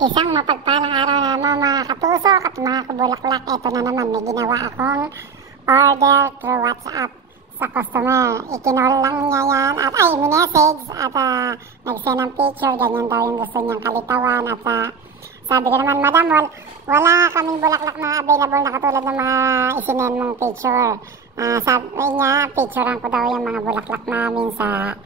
Isang mapagpalang araw na naman mga katusok at mga kabulaklak. Ito na naman, may ginawa akong order through WhatsApp sa customer. Ikinol lang niya yan at minessage at nag-send ng picture. Ganyan daw yung gusto niyang kalitawan at sabi ko naman, madam, wala kaming bulaklak na available na katulad ng mga isinend mong picture. Sabi niya, picturean ko daw yung mga bulaklak namin sa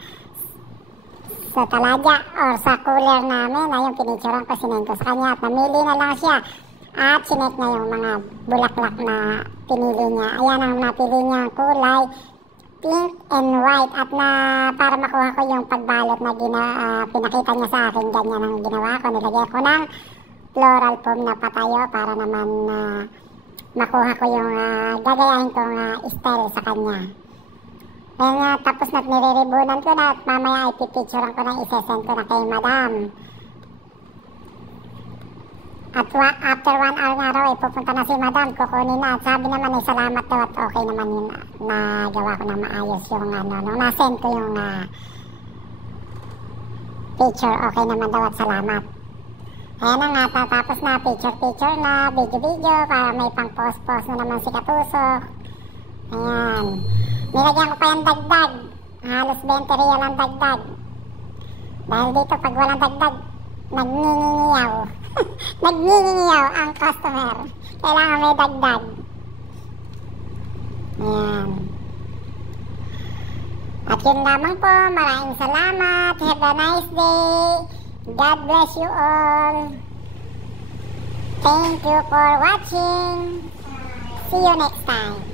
taladya or sa cooler namin. Ayun, pinicturean ko, sinend ko sa kanya at namili na lang siya at sinek niya yung mga bulaklak na pinili niya. Ayan ang napili niya kulay pink and white at para makuha ko yung pagbalot na pinakita niya sa akin, ganyan ang ginawa ko. Nilagay ko ng floral foam na patayo para naman makuha ko yung gagayahin kong style sa kanya. Kaya tapos na nire-ribunan ko na at mamaya ipipicturean ko na isesend ko na kay madam. At after 1 hour nga raw pupunta na si madam, kukunin na. At sabi naman salamat daw at okay naman yun na gawa ko na maayos yung nung na-send ko yung picture, okay naman daw at salamat. Kaya na nga, tapos na picture na, video para may pang post na naman si Katusok. Ayan. Nilagyan ko pa yung dagdag. Halos 20 real ang dagdag. Dahil dito, pag walang dagdag, nagningingiyaw. Nagningingiyaw ang customer. Kailangan may dagdag. Ayan. At yun lamang po. Maraming salamat. Have a nice day. God bless you all. Thank you for watching. See you next time.